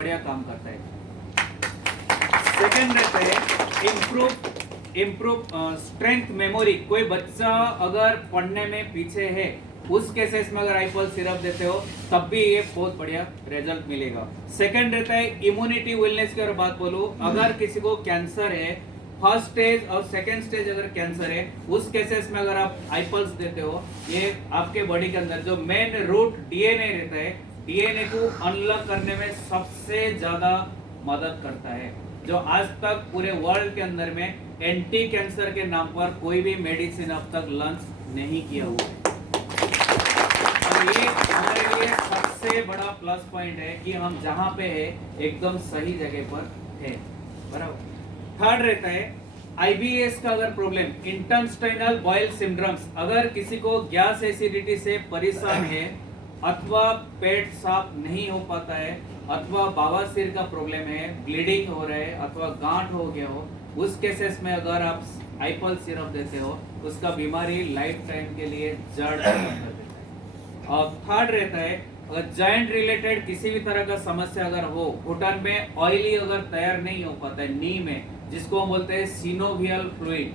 बढ़िया काम करता है। सेकंड रहता है इम्प्रूव स्ट्रेंथ मेमोरी। कोई बच्चा अगर पढ़ने में पीछे है, उस केसेस में अगर आईपल्स सिरप देते हो तब भी ये बहुत बढ़िया रिजल्ट मिलेगा। सेकंड रहता है इम्यूनिटी वेलनेस की अगर बात बोलूं, अगर किसी को कैंसर है, फर्स्ट स्टेज और सेकंड स्टेज अगर कैंसर है, उस केसेस में अगर आप आईपल्स देते हो, ये आपके बॉडी के अंदर जो मेन रूट डीएनए रहता है, डीएनए को अनलॉक करने में सबसे ज्यादा मदद करता है। जो आज तक पूरे वर्ल्ड के अंदर में एंटी कैंसर के नाम पर कोई भी मेडिसिन अब तक लॉन्च नहीं किया हुआ है। और ये हमारे लिए सबसे बड़ा प्लस पॉइंट है कि हम जहां पे है एकदम सही जगह पर है। बराबर। थर्ड रहता है आईबीएस का अगर प्रॉब्लम, इंटेस्टाइनल बॉयल सिंड्रोम्स, अगर किसी को गैस एसिडिटी से परेशान है, अथवा पेट साफ नहीं हो पाता है, अथवा बवासीर का प्रॉब्लम है, ब्लीडिंग हो रहा है, अथवा गांठ हो गया हो, उस केसेस में अगर आप आईपल सिरप देते हो, उसका बीमारी लाइफ टाइम के लिए जड़ कर देता है। और थर्ड रहता है अगर जॉइंट रिलेटेड किसी भी तरह का समस्या अगर हो, घुटन में ऑयली अगर तैयार नहीं हो पाता है, नी में, जिसको हम बोलते हैं synovial fluid,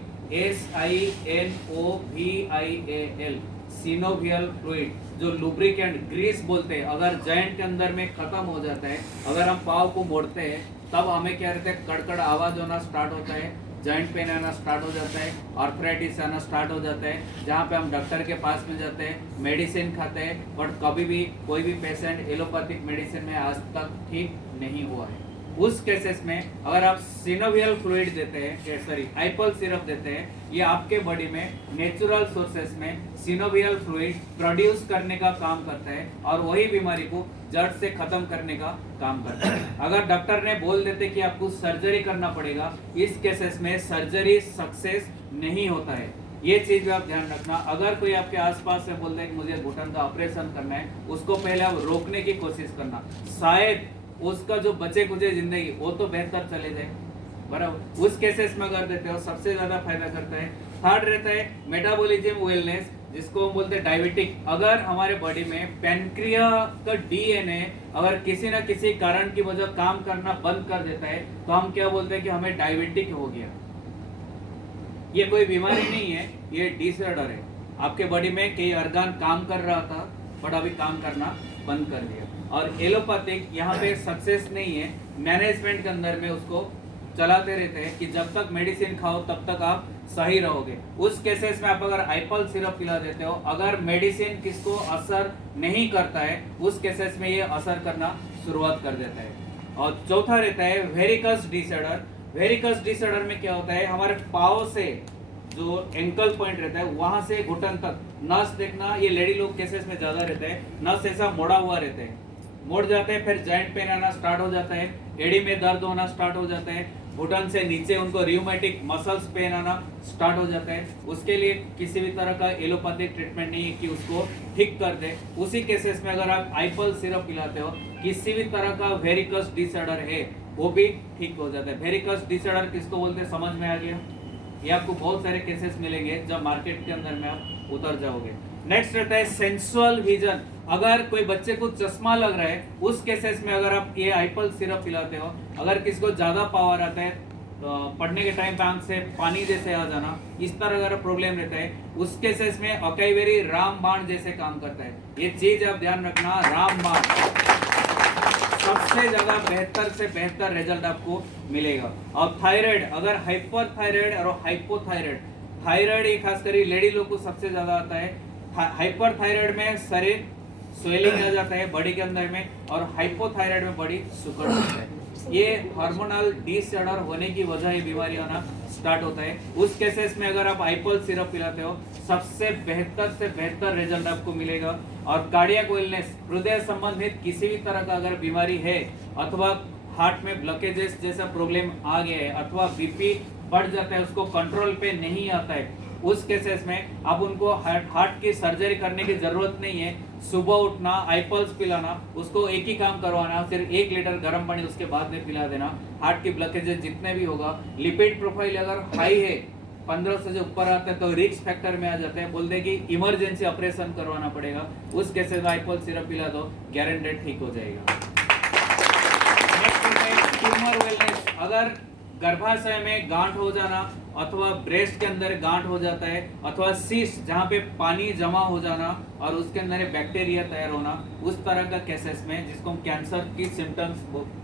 SINOVIAL, synovial fluid, जो लुब्रिकेंट ग्रीस बोलते हैं, अगर जॉइंट के अंदर में खत्म हो जाता है, अगर हम पाव को मोड़ते हैं तब हमें क्या रहता है, कड़कड़ आवाज होना स्टार्ट होता है, जॉइंट पेन आना स्टार्ट हो जाता है, आर्थराइटिस आना स्टार्ट हो जाता है, जहाँ पे हम डॉक्टर के पास में जाते हैं, मेडिसिन खाते हैं, बट कभी भी कोई भी पेशेंट एलोपैथिक मेडिसिन में आज तक ठीक नहीं हुआ है। उस केसेस में अगर आप सिनोवियल फ्लूइड देते हैं, सॉरी आईपल सिरप देते हैं, ये आपके बॉडी में नेचुरल सोर्सेस में सिनोवियल फ्लूइड प्रोड्यूस करने का काम करता है और वही बीमारी को जड़ से खत्म करने का काम करता है। अगर डॉक्टर ने बोल देते कि आपको सर्जरी करना पड़ेगा, इस केसेस में सर्जरी सक्सेस नहीं होता है। ये चीज आप ध्यान रखना। अगर कोई आपके आसपास से बोलता है कि मुझे घुटन का ऑपरेशन करना है, उसको पहले आप रोकने की कोशिश करना, शायद उसका जो बचे कुचे जिंदगी वो तो बेहतर चले जाए। बराबर। उस केसेस में अगर देते हो सबसे ज्यादा फायदा करता है। थर्ड रहता है मेटाबॉलिज्म वेलनेस, जिसको हम बोलते हैं डायबिटिक। अगर हमारे बॉडी में पैनक्रिया का डीएनए अगर किसी ना किसी कारण की वजह काम करना बंद कर देता है, तो हम क्या बोलते हैं कि हमें डायबिटिक हो गया। ये कोई बीमारी नहीं है, ये डिसऑर्डर है। आपके बॉडी में कई ऑर्गन काम कर रहा था बट अभी काम करना बंद कर दिया। और एलोपैथिक यहाँ पे सक्सेस नहीं है, मैनेजमेंट के अंदर में उसको चलाते रहते हैं कि जब तक मेडिसिन खाओ तब तक आप सही रहोगे। उस केसेस में आप अगर आईपल सिरप पिला देते हो, अगर मेडिसिन किसको असर नहीं करता है, उस केसेस में ये असर करना शुरुआत कर देता है। और चौथा रहता है वेरिकस डिसऑर्डर। वेरिकस डिसऑर्डर में क्या होता है, हमारे पाँव से जो एंकल पॉइंट रहता है वहां से घुटन तक नस देखना, ये लेडी लोग केसेस में ज्यादा रहता है, नस ऐसा मोड़ा हुआ रहता है, मोड़ जाते हैं, फिर जॉइंट पेन आना स्टार्ट हो जाता है, एड़ी में दर्द होना स्टार्ट हो जाता है, घुटन से नीचे उनको रियूमेटिक मसल्स पेन आना स्टार्ट हो जाता है। उसके लिए किसी भी तरह का एलोपैथिक ट्रीटमेंट नहीं है कि उसको ठीक कर दे। उसी केसेस में अगर आप आईपल सिरप पिलाते हो, किसी भी तरह का वेरिकस डिसऑर्डर है वो भी ठीक हो जाता है। वेरिकस डिसऑर्डर किसको बोलते हैं, समझ में आ गया? ये आपको बहुत सारे केसेस मिलेंगे जब मार्केट के अंदर में आप उतर जाओगे। नेक्स्ट रहता है सेंसुअल विजन। अगर कोई बच्चे को चश्मा लग रहा है, उस केसेस में अगर आप ये आईपल सिरप पिलाते हो, अगर किसी को ज्यादा पावर आता है, तो पढ़ने के टाइम पे आंख से पानी जैसे आ जाना, इस तरह अगर प्रॉब्लम रहता है, उस केसेस में अकाईवेरी रामबाण जैसे काम करता है। ये चीज आप ध्यान रखना, रामबाण सबसे ज्यादा बेहतर से बेहतर रिजल्ट आपको मिलेगा। और थायराइड, अगर हाइपर थायराइड और हाइपोथायराइड, थायराइड ये खास कर लेडी लोग को सबसे ज्यादा आता है। हाइपर थायराइड में शरीर स्वेलिंग आ जाता है बॉडी के अंदर में, और हाइपोथायराइड में बॉडी सुकड़ जाता है। ये हार्मोनल डिसऑर्डर होने की वजह ये बीमारी आना स्टार्ट होता है। उस केसेस में अगर आप आईपल सिरप पिलाते हो, सबसे बेहतर रिजल्ट आपको मिलेगा। और कार्डियक वेलनेस, हृदय संबंधित किसी भी तरह का अगर बीमारी है, अथवा हार्ट में ब्लॉकेजेस जैसा प्रॉब्लम आ गया है, अथवा बीपी बढ़ जाता है, उसको कंट्रोल पे नहीं आता है, उस केसेस में अब उनको हार्ट की सर्जरी करने की जरूरत नहीं है। सुबह उठना, आईपल्स पिलाना, उसको एक ही काम करवाना, सिर्फ 1 लीटर गर्म पानी उसके बाद में पिला देना। हार्ट की ब्लॉकेजेस जितने भी होगा, लिपिड प्रोफाइल अगर हाई है, 15 से जो ऊपर आता है, तो रिस्क फैक्टर में आ जाते हैं, बोलते हैं कि इमरजेंसी ऑपरेशन करवाना पड़ेगा। उस केसेस में आईपल सिरप पिला दो, गारंटेड ठीक हो जाएगा। अगर गर्भाशय में गांठ हो जाना अथवा ब्रेस्ट के अंदर गांठ हो जाता है अथवा सिस्ट जहाँ पे पानी जमा हो जाना और उसके अंदर बैक्टीरिया तैयार होना, उस तरह का केसेस में जिसको हम कैंसर की सिम्टम्स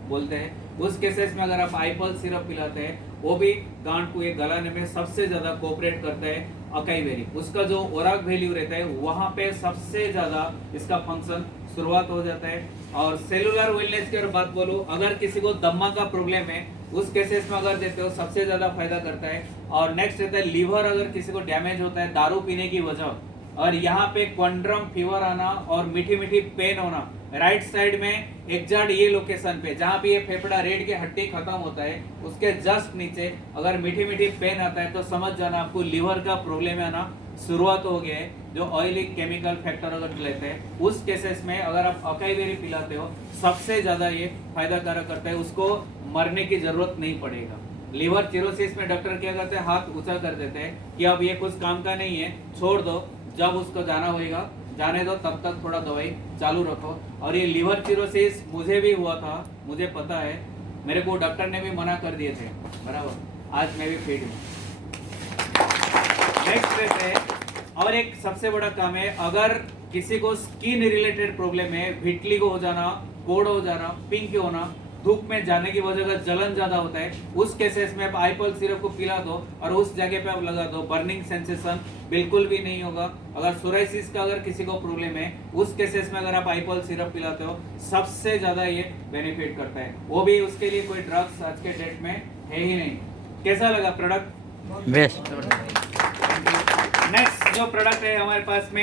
बोलते हैं, उस केसेस में अगर आप आईपल सिरप पिलाते हैं, वो भी गांठ को ये गलाने में सबसे ज्यादा कोऑपरेट करता है अकाई बेरी। उसका जो ओराक वैल्यू रहता है वहां पे सबसे ज्यादा इसका फंक्शन शुरुआत हो जाता है। और सेलुलर वेलनेस की अगर बात बोलूं, अगर किसी को दम्मा का प्रॉब्लम है उस केसेस में अगर देते हो सबसे ज्यादा फायदा करता है। और नेक्स्ट रहता है लीवर, अगर किसी को डैमेज होता है दारू पीने की वजह और यहाँ पे क्वाड्रम फीवर आना और मीठी मीठी पेन होना, राइट साइड में एग्जैक्ट ये लोकेशन पे जहाँ पे ये फेफड़ा रेड के हड्डी खत्म होता है उसके जस्ट नीचे अगर मीठी मीठी पेन आता है तो समझ जाना आपको लीवर का प्रॉब्लम आना शुरुआत हो गया है। जो ऑयली केमिकल फैक्टर अगर लेते हैं उस केसेस में अगर आप अकाई बेरी पिलाते हो सबसे ज्यादा ये फायदा कारक करता है, उसको मरने की जरूरत नहीं पड़ेगा। लीवर चिरोसिस में डॉक्टर क्या करते हैं, हाथ ऊंचा कर देते हैं कि अब ये कुछ काम का नहीं है, छोड़ दो, जब उसको जाना होगा जाने दो, तब तक थोड़ा दवाई चालू रखो। और ये लीवर चिरोसिस मुझे भी हुआ था, मुझे पता है, मेरे को डॉक्टर ने भी मना कर दिए थे, बराबर, आज मैं भी फिट हूँ। नेक्स्ट रहते हैं और एक सबसे बड़ा काम है, अगर किसी को स्किन रिलेटेड प्रॉब्लम है, विटलिगो हो जाना, कोड़ हो जाना, पिंक होना, धूप में जाने की वजह से जलन ज्यादा होता है, उस केसेस में आप आईपल सिरप को पिला दो और उस जगह पे आप लगा दो, बर्निंग सेंसेशन बिल्कुल भी नहीं होगा। अगर सोराइसिस का अगर किसी को प्रॉब्लम है उस केसेस में अगर आप आईपल सिरप पिलाते हो सबसे ज्यादा ये बेनिफिट करता है, वो भी उसके लिए कोई ड्रग्स आज के डेट में है ही नहीं। कैसा लगा प्रोडक्ट? बेस्ट। नेक्स्ट जो प्रोडक्ट है हमारे पास में